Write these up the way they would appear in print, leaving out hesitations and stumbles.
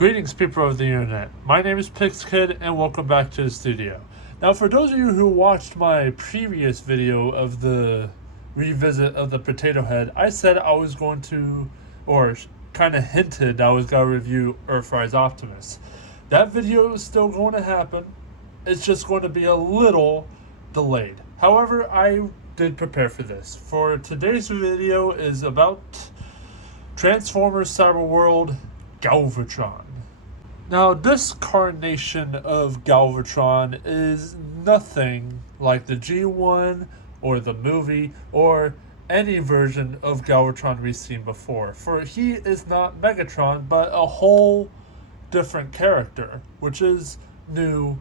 Greetings, people of the internet. My name is Pixkid, and welcome back to the studio. Now, for those of you who watched my previous video of the revisit of the Potato Head, I said I was going to, or kind of hinted I was going to review Earthrise Optimus. That video is still going to happen. It's just going to be a little delayed. However, I did prepare for this. For today's video is about Transformers Cyberworld Galvatron. Now, this carnation of Galvatron is nothing like the G1 or the movie or any version of Galvatron we've seen before. For he is not Megatron, but a whole different character, which is new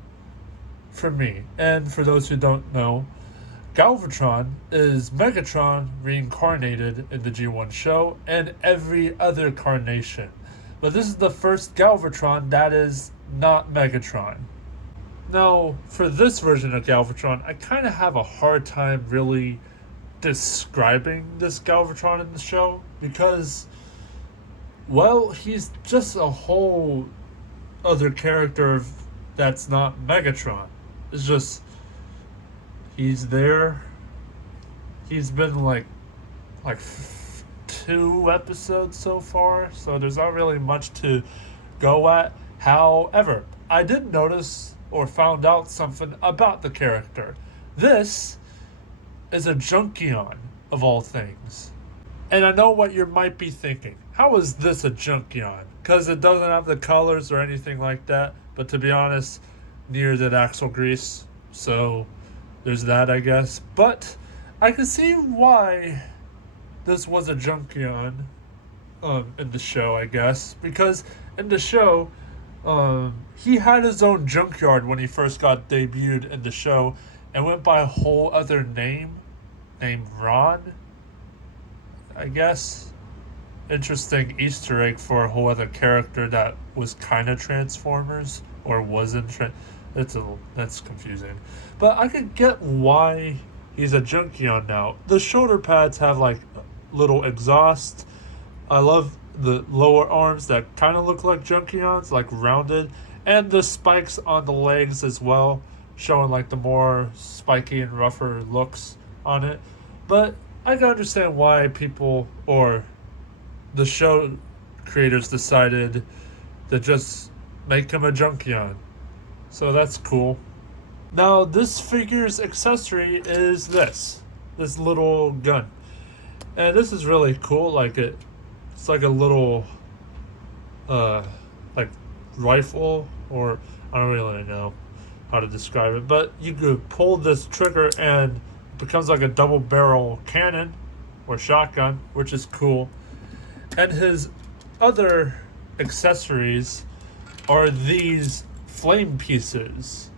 for me. And for those who don't know, Galvatron is Megatron reincarnated in the G1 show and every other carnation. But this is the first Galvatron that is not Megatron. Now, for this version of Galvatron, I kind of have a hard time really describing this Galvatron in the show because, well, he's just a whole other character that's not Megatron. It's just, he's there. He's been like 2 episodes so far, so there's not really much to go at. However, I did notice or found out something about the character. This is a Junkion, of all things. And I know what you might be thinking. How is this a Junkion? Because it doesn't have the colors or anything like that. But to be honest, neither did Axle Grease. So there's that, I guess. But I can see why this was a Junkion in the show, I guess. Because in the show, he had his own junkyard when he first got debuted in the show and went by a whole other name named Ron, I guess. Interesting Easter egg for a whole other character that was kind of Transformers or wasn't. That's confusing. But I could get why he's a Junkion now. The shoulder pads have like little exhaust. I love the lower arms that kind of look like Junkions, like rounded, and the spikes on the legs as well, showing like the more spiky and rougher looks on it. But I can understand why people or the show creators decided to just make him a Junkion. So that's cool. Now, this figure's accessory is this little gun. And this is really cool. It's like a little like rifle, or I don't really know how to describe it, but you could pull this trigger and it becomes like a double barrel cannon or shotgun, which is cool. And his other accessories are these flame pieces.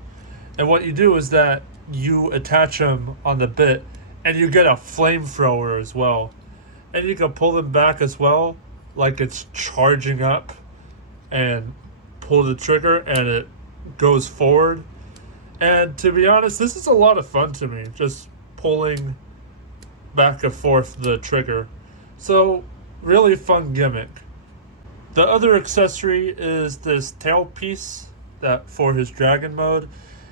And what you do is that you attach them on the bit and you get a flamethrower as well. And you can pull them back as well, like it's charging up, and pull the trigger and it goes forward. And to be honest, this is a lot of fun to me, just pulling back and forth the trigger. So, really fun gimmick. The other accessory is this tail piece that for his dragon mode.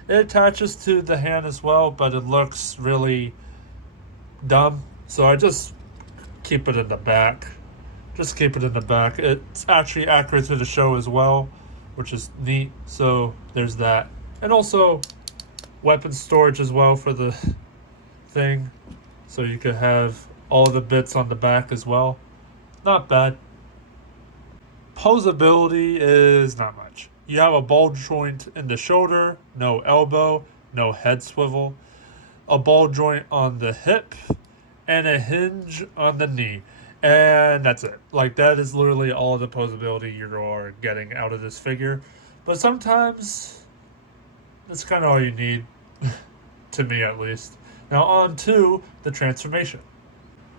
It attaches to the hand as well, but it looks really dumb. So I just keep it in the back. It's actually accurate to the show as well, which is neat. So there's that. And also weapon storage as well for the thing. So you could have all the bits on the back as well. Not bad. Posability is not much. You have a ball joint in the shoulder, no elbow, no head swivel, a ball joint on the hip, and a hinge on the knee. And that's it. Like, that is literally all the posability you are getting out of this figure. But sometimes that's kind of all you need, to me at least. Now on to the transformation.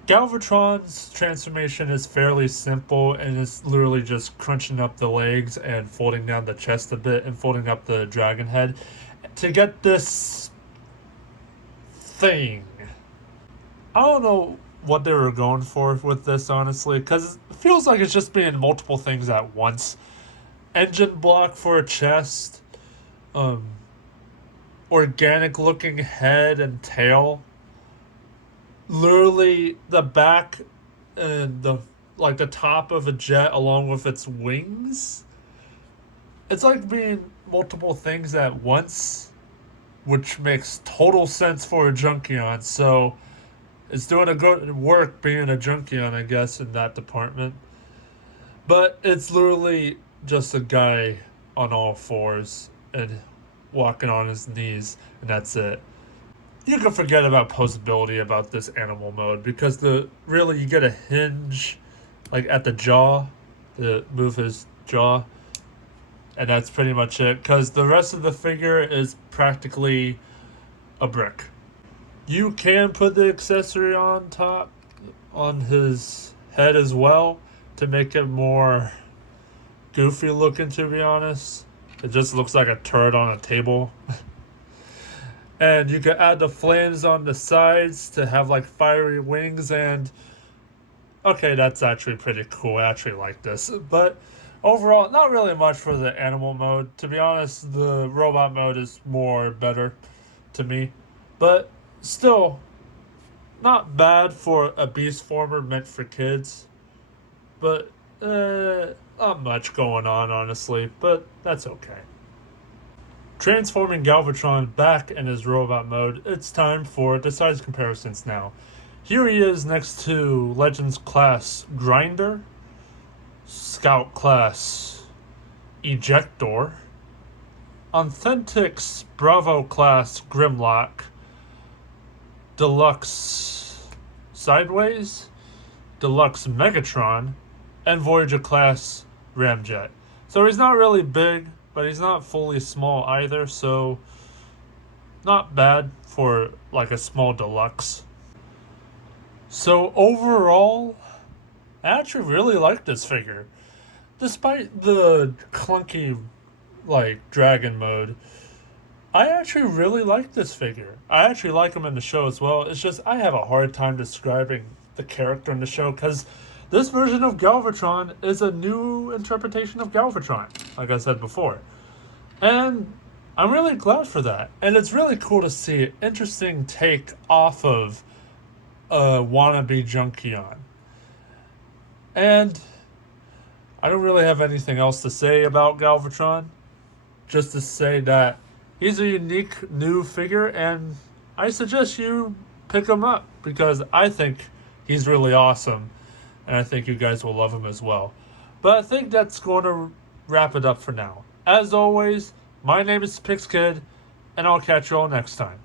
Galvatron's transformation is fairly simple, and it's literally just crunching up the legs and folding down the chest a bit and folding up the dragon head to get this thing. I don't know what they were going for with this, honestly, because it feels like it's just being multiple things at once. engine block for a chest, um, organic looking head and tail. Literally the back and the top of a jet along with its wings. It's like being multiple things at once, which makes total sense for a Junkion. So it's doing a good work being a Junkion, I guess, in that department. But it's literally just a guy on all fours and walking on his knees, and that's it. You can forget about posability about this animal mode because you get a hinge like at the jaw to move his jaw, and that's pretty much it because the rest of the figure is practically a brick. You can put the accessory on top on his head as well to make it more goofy looking, to be honest. It just looks like a turd on a table. And you can add the flames on the sides to have like fiery wings, and okay, that's actually pretty cool. I actually like this. But overall, not really much for the animal mode. To be honest, the robot mode is more better to me. But still, not bad for a beast former meant for kids. But not much going on, honestly. But that's okay. Transforming Galvatron back in his robot mode, it's time for the size comparisons now. Here he is next to Legends class Grinder, Scout class Ejector, Authentics Bravo class Grimlock, Deluxe Sideways, Deluxe Megatron, and Voyager class Ramjet. So he's not really big, but he's not fully small either, so not bad for like a small deluxe. So overall, I actually really like this figure. Despite the clunky like dragon mode, I actually really like this figure. I actually like him in the show as well. It's just I have a hard time describing the character in the show because this version of Galvatron is a new interpretation of Galvatron, like I said before. And I'm really glad for that. And it's really cool to see an interesting take off of a wannabe Junkion. And I don't really have anything else to say about Galvatron. Just to say that he's a unique new figure, and I suggest you pick him up because I think he's really awesome. And I think you guys will love him as well. But I think that's going to wrap it up for now. As always, my name is Pixkid, and I'll catch you all next time.